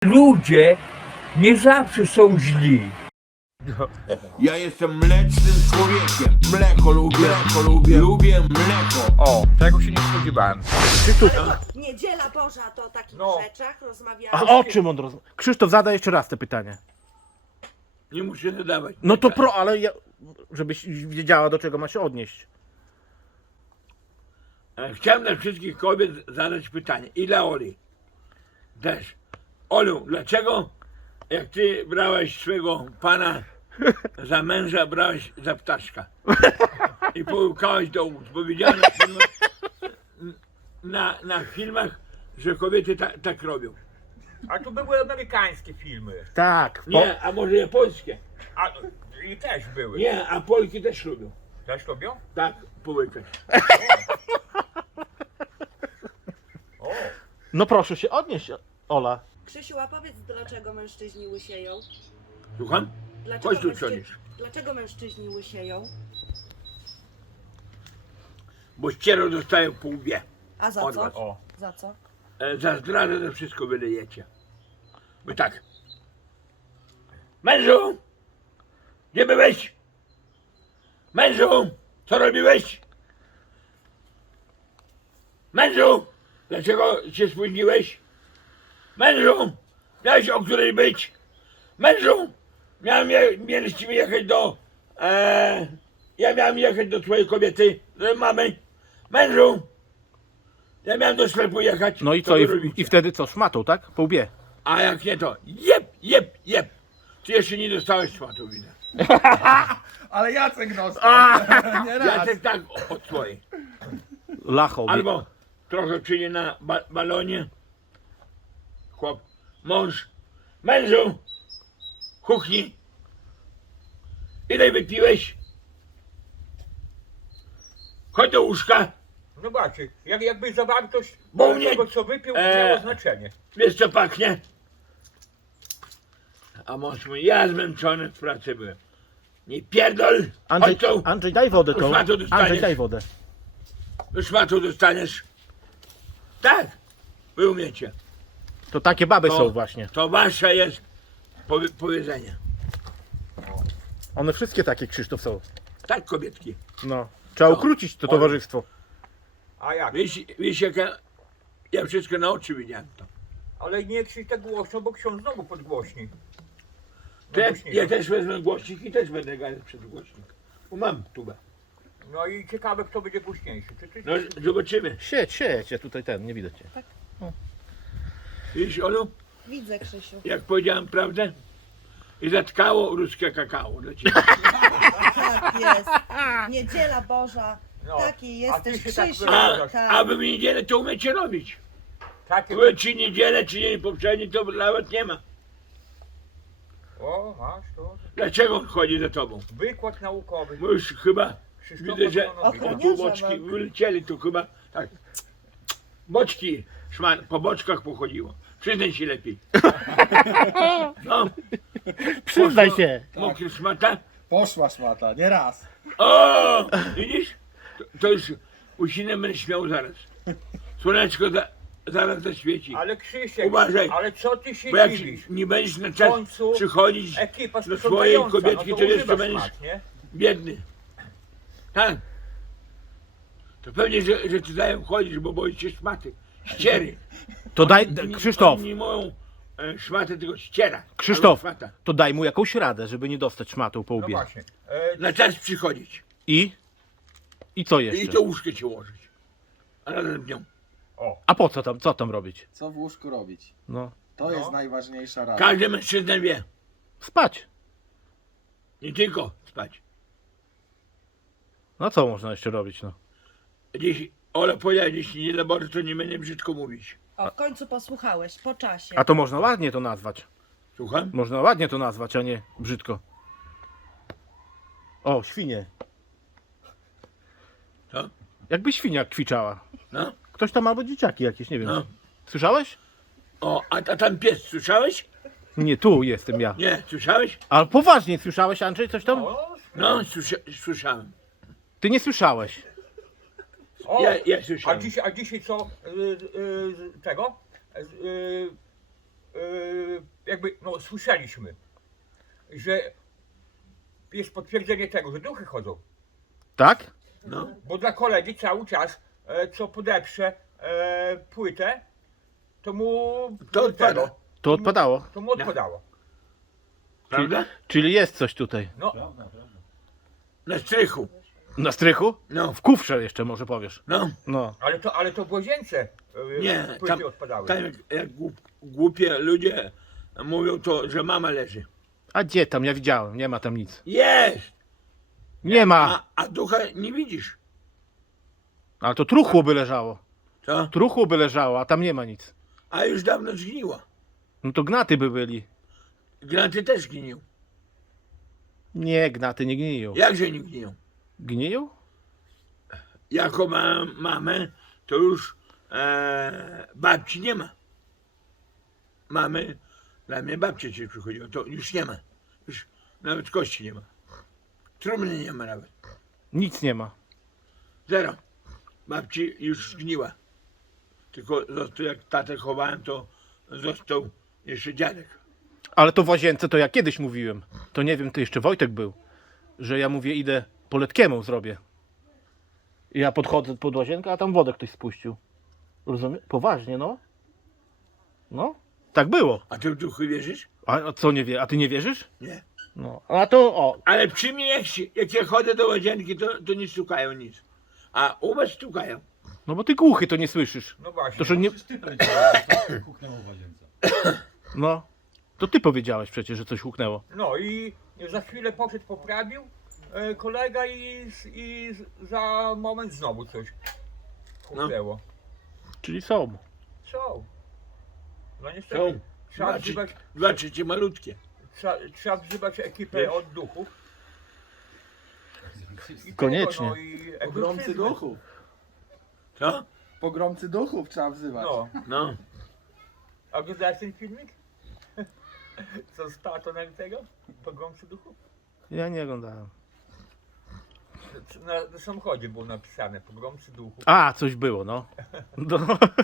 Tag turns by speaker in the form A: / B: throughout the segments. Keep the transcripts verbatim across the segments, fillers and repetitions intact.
A: ludzie nie zawsze są źli.
B: Ja jestem mlecznym człowiekiem. Mleko lubię, mleko lubię, lubię mleko.
A: O, tego się nie spodziewałem.
C: Niedziela Boża to o takich
A: No.
C: rzeczach rozmawiamy.
D: A o czym on rozmawia? Krzysztof, zadaj jeszcze raz te pytanie.
B: Nie muszę zadawać.
D: No to pro, ale ja, żebyś wiedziała, do czego ma się odnieść.
B: E, Chciałem dla wszystkich kobiet zadać pytanie. I dla Oli. Też. Olu, dlaczego jak ty brałeś swego pana za męża, brałeś za ptaszka? I połykałeś do ust, bo widziałem na filmach, na, na filmach że kobiety ta, tak robią.
A: A to były amerykańskie filmy.
D: Tak. Po,
B: Nie, a może japońskie?
A: A i też były.
B: Nie, a Polki też lubią.
A: Też robią?
B: Tak, połykać.
A: O.
D: no proszę się odnieść, Ola.
C: Krzysiu, a powiedz, dlaczego mężczyźni łysieją?
B: Słucham?
C: Dlaczego,
B: Chodź tu,
C: mężczy...
B: wsiądziesz.
C: Dlaczego mężczyźni łysieją?
B: Bo ściero dostają po łbie.
C: A za
B: Od
C: co?
B: was.
A: O.
C: Za co?
B: E, za zdradę to wszystko wylejecie. Bo tak. Mężu! Gdzie byłeś? Mężu! Co robiłeś? Mężu! Dlaczego się spóźniłeś? Mężu! Miałeś o której być? Mężu! Miałem je, mieliśmy jechać do... E, ja miałem jechać do twojej kobiety, do mamy. Mężu! Ja miałem do sklepu jechać.
D: No i
B: Co
D: co?
B: wy
D: I,
B: robicie?
D: I wtedy co? Szmatą, tak? Po łbie.
B: A jak nie to jeb, jeb, jeb. Ty jeszcze nie dostałeś szmatu, widzę.
E: Ale Jacek dostał. Nie raz.
B: Jacek tak o- od swojej.
D: Lachą.
B: Albo trochę czyni na ba balonie. Chłop, mąż, mężu, kuchni. Ile wypiłeś? Chodź do łóżka.
A: No właśnie, jak, jakby zawartość
B: Bo u mnie-
A: tego, co wypił,
B: e,
A: miało znaczenie.
B: Wiesz co pachnie? A mąż mówi, ja zmęczony w pracy byłem. Nie pierdol,
D: Andrzej,
B: chodź tu.
D: Andrzej, daj wodę tą.
B: Szmatu dostaniesz.
D: Andrzej, daj wodę.
B: Szmatu dostaniesz. Tak, wy umiecie.
D: To takie baby
B: To,
D: są właśnie.
B: to wasze jest powie powiedzenie.
D: One wszystkie takie, Krzysztof, są.
B: Tak, kobietki.
D: No. Trzeba
B: No.
D: ukrócić to
B: Oj.
D: towarzystwo.
A: A jak?
B: Wiesz, wiesz jak ja, ja wszystko na oczy widziałem to.
A: Ale nie krzycz tak głośno, bo ksiądz znowu podgłośni.
B: To ja,
A: Nagłośnimy.
B: ja też wezmę głośnik i też będę gadał przez głośnik. Bo mam tubę.
A: No i ciekawe, kto będzie głośniejszy. Czy ty,
B: No zobaczymy.
D: Siedź, siedź, ja tutaj ten, nie widać cię.
B: Widzisz, Olu,
C: Widzę, Krzysiu.
B: jak powiedziałem prawdę? I zatkało ruskie kakao dla ciebie.
C: Tak jest. Niedziela Boża.
A: No,
C: Taki
A: a ty
C: jesteś,
A: się tak
C: Krzysiu.
A: wyrażasz.
B: A, a wy w niedzielę to umiecie robić.
A: takie...
B: Wy czy niedzielę, czy dzień poprzedni, to nawet nie ma.
A: O, masz to.
B: Dlaczego on chodzi za tobą?
A: Wykład naukowy.
B: Bo już chyba
A: Krzysztofa
B: widzę, że
A: Konopika.
B: o, tu
C: Ochroniarza
B: boczki
C: ma.
B: wylecieli, tu chyba tak. Boczki, szman, po boczkach pochodziło. Przyznaj się lepiej. No,
D: Przyznaj się.
B: mokry szmata.
E: Poszła szmata, nie raz.
B: O, widzisz? To, to już usinem będę śmiał zaraz. Słoneczko za, zaraz zaświeci.
A: Ale Krzysiek,
B: Uważaj.
A: ale co ty się
B: Bo jak
A: dziwisz?
B: nie będziesz na
A: W
B: czas
A: końcu
B: przychodzić
A: Ekipa
B: do swojej
A: sprzątająca,
B: kobietki,
A: no
B: to jeszcze
A: używa
B: będziesz
A: szmat, nie?
B: biedny. Tak. To pewnie, że, że ty dają chodzisz, bo boisz się szmaty. Ściery.
D: To daj,
B: Oni-
D: Krzysztof,
B: Oni nie mówią e, szmaty, tylko ściera.
D: Krzysztof,
B: Albo szmata.
D: to daj mu jakąś radę, żeby nie dostać szmatą po
A: No
D: łbie.
A: właśnie. E,
B: Na czas przychodzić.
D: I? I co
B: I
D: jeszcze?
B: to łóżkę ci ułożyć. A razem z nią.
A: o,
D: A po co tam, co tam robić?
E: Co w łóżku robić?
D: No,
E: To
A: No.
E: jest najważniejsza rada.
B: Każdy mężczyzna wie.
D: spać.
B: Nie tylko spać.
D: No co można jeszcze robić, no?
B: Dziś Ola powiedziała, jeśli nie labory, to nie będę brzydko mówić.
C: O, w końcu posłuchałeś, po czasie.
D: A to można ładnie to nazwać.
B: Słucham?
D: Można ładnie to nazwać, a nie brzydko. O, świnie.
B: Co?
D: Jakby świnia kwiczała.
B: No,
D: Ktoś tam albo dzieciaki jakieś, nie wiem.
B: no.
D: Słyszałeś?
B: O, a, a tam pies, słyszałeś?
D: Nie, tu jestem ja.
B: Nie, słyszałeś?
D: Ale poważnie słyszałeś, Andrzej, coś tam?
A: o,
B: No, słysza, słyszałem.
D: Ty nie słyszałeś.
A: o.
B: Ja, ja
A: A
B: słyszałem.
A: dzisiaj, a dzisiaj co? Y, y, tego? Y, y, jakby, no słyszeliśmy, że jest potwierdzenie tego, że duchy chodzą.
D: Tak?
B: No.
A: Bo dla kolegi cały czas, e, co podeprze e, płytę, to mu
B: To odpada.
A: tego,
D: To odpadało.
A: to mu odpadało.
B: Prawda?
D: Czyli jest coś tutaj.
A: No,
B: Na strychu.
D: Na strychu?
B: No.
D: W kufrze jeszcze może powiesz.
B: No.
D: No.
A: ale to, ale to w łazience e,
B: Nie,
A: płyty
B: tam,
A: odpadały.
B: tam jak, jak głup, głupie ludzie mówią to, że mama leży.
D: A gdzie tam? Ja widziałem. Nie ma tam nic.
B: Jest!
D: Nie ma.
B: A, a ducha nie widzisz.
D: Ale to truchło by leżało.
B: Co?
D: Truchło by leżało, a tam nie ma nic.
B: A już dawno zgniła.
D: No to gnaty by byli.
B: Granaty też gniją.
D: Nie, gnaty nie gniją.
B: Jakże nie gniją?
D: Gniją?
B: Jako mam mamę, to już e, babci nie ma. Mamy, dla mnie babcia cię przychodziła, to już nie ma. Już nawet kości nie ma. Trumny nie ma nawet.
D: Nic nie ma.
B: Zero. Babci już zgniła. Tylko został, jak tatę chowałem, to został jeszcze dziadek.
D: Ale to w łazience to ja kiedyś mówiłem. To nie wiem, to jeszcze Wojtek był. Że ja mówię, idę po letkiemu zrobię. I ja podchodzę pod łazienkę, a tam wodę ktoś spuścił. Rozumiesz? Poważnie, no. No. Tak było.
B: A ty w duchy wierzysz?
D: A, a co nie wie? A ty nie wierzysz?
B: Nie.
D: No. A to o.
B: Ale przy mnie jak, się, jak ja chodzę do łazienki, to, to nie stukają nic. A u was stukają.
D: No bo ty głuchy to nie słyszysz.
A: No właśnie.
D: To że nie.
F: Przecież ty powiedziałeś, że to huknęło w łazience.
D: No. To ty powiedziałeś przecież, że coś huknęło.
A: No i za chwilę poszedł, poprawił e, kolega i, i za moment znowu coś huknęło.
D: Czyli są.
A: Są. No niestety.
B: Są.
A: Trzeba
B: Dwa,
A: wzywać,
B: dwa trzecie malutkie.
A: trzeba, trzeba wzywać ekipę
B: Wiesz?
A: od duchów. I
D: Koniecznie.
A: Tego, no, i
E: Pogromcy
A: egzorcyzmy.
E: duchów.
B: Co?
E: Pogromcy duchów trzeba wzywać.
A: No.
B: No.
A: A oglądałeś ten filmik? Co z tatą na tego? Pogromcy duchów?
D: Ja nie oglądałem.
A: Na, na samochodzie było napisane pogromcy duchów.
D: A, coś było, no. No.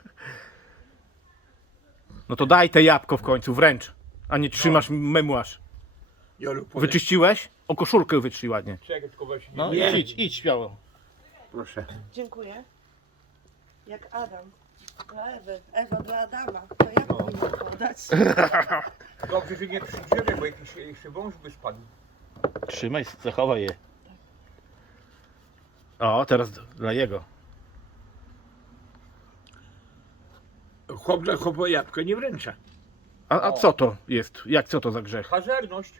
D: No to daj te jabłko w końcu, wręcz. A nie trzymasz memuarz.
B: Jolu, podaj.
D: Wyczyściłeś? O koszulkę wytrzyj ładnie.
A: Czekaj, tylko weź
D: No
B: Nie.
D: idź, idź śmiało.
B: Proszę.
C: Dziękuję. Jak Adam. Dla Ewy. Ewa dla Adama. To ja
A: No.
C: powinnam podać.
A: Dobrze, że nie przy drzewie, bo jakiś jeszcze wąż by spadł.
D: Trzymaj, zachowaj je. O, teraz dla jego.
B: Chłop dla chłopa jabłka nie wręcza.
D: A, a co to jest? Jak co to za grzech?
A: Pazerność.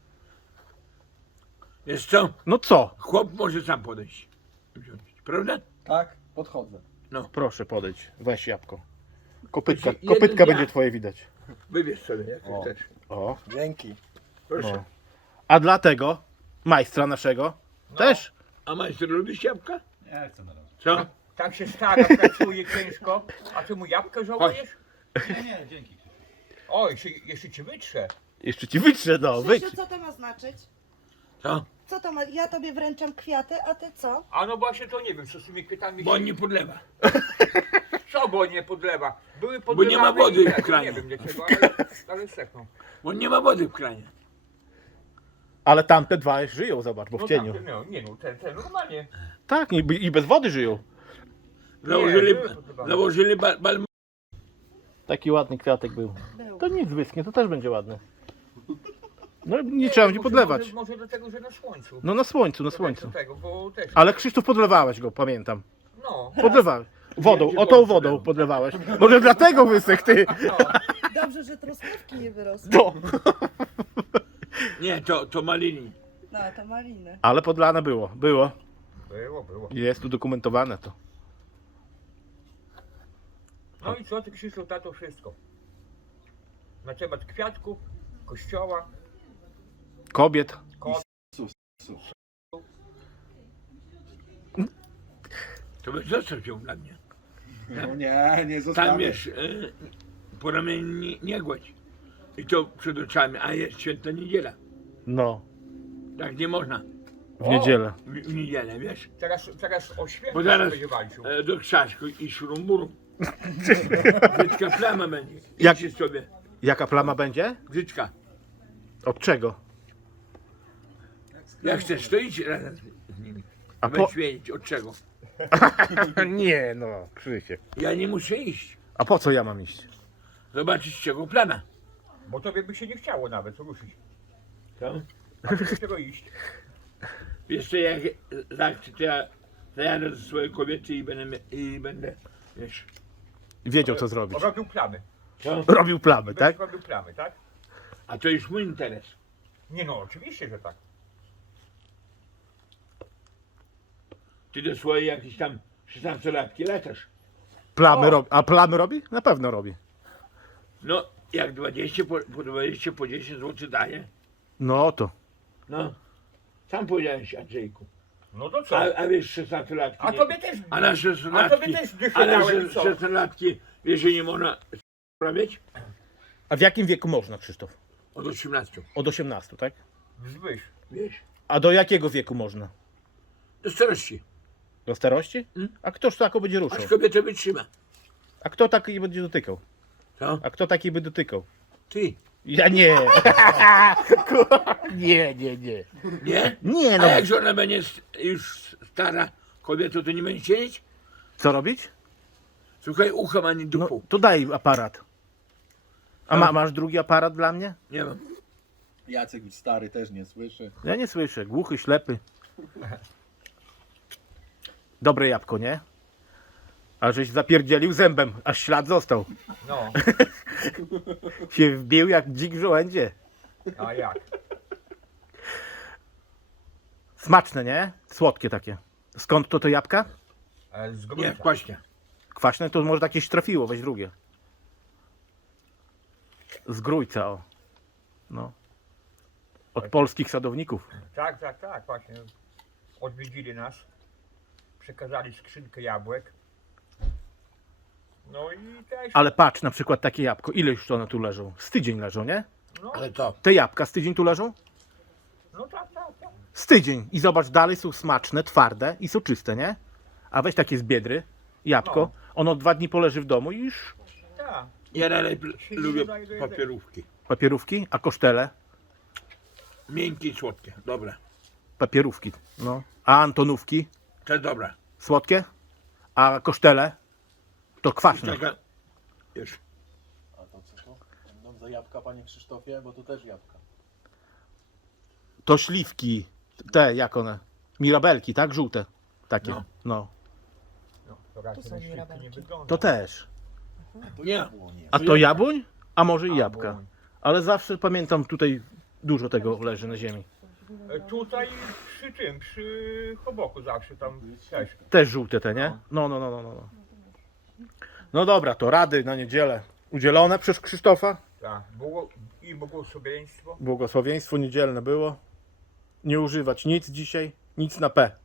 B: Wiesz co?
D: No co?
B: Chłop może sam podejść. Wziąć. Prawda?
E: Tak, podchodzę.
D: Proszę podejść, weź jabłko. Kopytka,
B: Jeden
D: kopytka
B: ja.
D: będzie twoje widać.
B: Wybierz sobie, jak
E: O.
B: chcesz.
D: O,
E: Dzięki.
B: Proszę.
D: no. A dla tego majstra naszego
A: No.
D: też.
B: A majster lubisz jabłka?
F: Nie chcę na razie.
B: Co?
A: Tak się stara, pracuje ciężko, a ty mu jabłkę żałujesz?
F: Nie, nie, dzięki.
A: O, jeszcze, jeszcze ci wytrze.
D: Jeszcze ci wytrze, no, wytrze.
C: Krzysiu, co to ma znaczyć?
B: Co?
C: Co to ma? Ja tobie wręczam kwiaty, a ty co?
A: A no właśnie to nie wiem, co z tymi kwiatami
B: Bo
A: się...
B: on nie podlewa.
A: Co, bo nie podlewa? Były
B: Bo nie ma
A: podlewane
B: wody
A: i
B: w
A: tego,
B: kranie.
A: Nie wiem dlaczego, ale, ale sekną.
B: Bo on nie ma wody w kranie.
D: Ale tamte dwa żyją, zobacz, bo w
A: No
D: cieniu.
A: tak, no, nie no, ten, ten normalnie.
D: Tak, i, i bez wody żyją.
B: Założyli,
A: były podlewane.
B: założyli bal, bal,
D: Taki ładny kwiatek był.
C: Był.
D: To nic wyschnie, to też będzie ładny. No nie trzeba będzie
A: może-
D: podlewać.
A: Może, może dlatego, że na słońcu.
D: No na słońcu, na
A: Do
D: słońcu.
A: tego, bo też...
D: Ale Krzysztof podlewałeś go, pamiętam.
A: No,
D: Podlewałeś. Wodą,
B: Wiem,
D: o
B: gdzie
D: tą
B: wodą
D: wodą
B: podlewał.
D: podlewałeś. Może dlatego wysech ty.
A: no.
C: Dobrze, że truskawki nie wyrosły.
D: No.
B: Nie, to, to malini.
C: No, to maliny.
D: Ale podlane było, było.
A: Było, było.
D: Jest udokumentowane to.
A: No i co ty, Krzysztof, tato, wszystko. Na temat kwiatków, kościoła,
D: Kobiet.
A: kot.
B: To byś zostaw ją dla mnie.
E: No nie, nie
B: Tam
E: zostawię.
B: wiesz, y, po ramieniu nie, nie gładź. I to przed oczami, a jest święta niedziela.
D: No,
B: Tak nie można.
D: w niedzielę.
B: W, w niedzielę, wiesz?
A: Teraz, teraz o święta
B: Bo zaraz
A: będzie walczył.
B: e, do krzaszku i szrumburu. Brzydka plama będzie.
D: Jak-
B: Idźcie sobie.
D: Jaka plama będzie?
B: Brzydka.
D: Od czego?
B: Jak chcesz, to idź razem z nimi.
D: A
B: A
D: po-
B: po... wiedzieć od czego.
D: Nie no, Krzysiek.
B: Ja nie muszę iść.
D: A po co ja mam iść?
B: Zobaczyć czego plana.
A: Bo tobie by się nie chciało nawet ruszyć.
B: Co?
A: A ty do czego iść?
B: Wiesz co, jak zachcę, to ja zajadę do swojej kobiety i będę, i będę, wiesz,
D: Wiedział co zrobić.
A: Robił plamy.
B: co?
D: Robił plamy, tak?
A: Będziesz robił plamy, tak?
B: A to już mój interes.
A: Nie no, oczywiście, że tak.
B: Ty do swojej jakiejś tam szesnastolatki latasz.
D: Plamy
A: O.
D: robi. A plamy robi? Na pewno robi.
B: No, jak dwadzieścia po, po dwadzieścia po dziesięć złotych daje,
D: No to.
B: no. Sam powiedziałeś, Andrzejku.
A: No to co?
B: A, a wiesz, szesnastolatki
A: A
B: nie-
A: tobie też.
B: A na
A: A
B: szesnastolatki,
A: tobie też
B: a
A: dychę
B: na
A: dałem i co?
B: szesnastolatki, wiesz, że nie można sprawiać?
D: A w jakim wieku można, Krzysztof?
B: Od osiemnastu,
D: Od osiemnastu, tak?
A: Zbyś.
B: wiesz,
D: A do jakiego wieku można?
B: do starości.
D: Do starości?
B: Mm.
D: A ktoż tako będzie ruszał?
B: Aż kobieta wytrzyma.
D: A kto taki będzie dotykał?
B: Co?
D: A kto taki by dotykał?
B: Ty.
D: Ja nie. nie, nie, nie.
B: Nie?
D: Nie
B: A
D: no.
B: jak żona będzie s- już stara kobieta, to nie będzie siedzieć?
D: Co robić?
B: Słuchaj, uchem ani
D: No
B: dupą.
D: to daj aparat. A ma, masz drugi aparat dla mnie?
B: Nie mam.
E: Jacek stary też nie słyszy.
D: Ja nie słyszę. Głuchy, ślepy. Dobre jabłko, nie? A żeś zapierdzielił zębem, aż ślad został.
A: No,
D: Się wbił jak dzik w żołędzie.
A: a jak?
D: Smaczne, nie? Słodkie takie. Skąd to to jabłka?
A: E, Z
B: Nie,
A: grunta.
B: właśnie.
D: Kwaśne to może jakieś trafiło, weź drugie. Z Grójca, o. No. Od polskich sadowników.
A: Tak, tak, tak, właśnie. Odwiedzili nas. Przekazali skrzynkę jabłek. No i też.
D: Ale patrz, na przykład takie jabłko. Ile już one tu leżą? Z tydzień leżą, nie?
A: No,
B: Ale to.
D: Te jabłka z tydzień tu leżą?
A: no tak, tak, tak.
D: Z tydzień. I zobacz, dalej są smaczne, twarde i soczyste, nie? A weź takie z Biedry, jabłko.
A: No.
D: Ono dwa dni poleży w domu i już
A: tak.
B: Ja najlepiej
A: Się nie
B: lubię
A: nadaje do jedzenia.
B: papierówki.
D: papierówki, a kosztele?
B: Miękkie i słodkie. Dobra.
D: Papierówki, no. A Antonówki?
B: To jest dobra.
D: Słodkie? A kosztele? To kwaśne.
B: Taka, wiesz,
E: A to co to? Będą za jabłka, panie Krzysztofie? Bo tu też jabłka.
D: To śliwki, te jak one? Mirabelki, tak? Żółte. Takie.
B: No.
D: No.
A: No, to raczej na świetnie nie wygląda.
D: To też.
E: To
B: Nie.
E: jabłonie.
D: A to jabłoń? A może i
A: A,
D: jabłka.
A: bo-
D: Ale zawsze pamiętam, tutaj dużo tego leży na ziemi.
A: E, Tutaj przy tym, przy choboku zawsze tam też.
D: Też żółte te, nie? No, no, no, no, no. No dobra, to rady na niedzielę udzielone przez Krzysztofa.
A: Tak. Było i błogosławieństwo.
D: Błogosławieństwo niedzielne było. Nie używać nic dzisiaj, nic na P.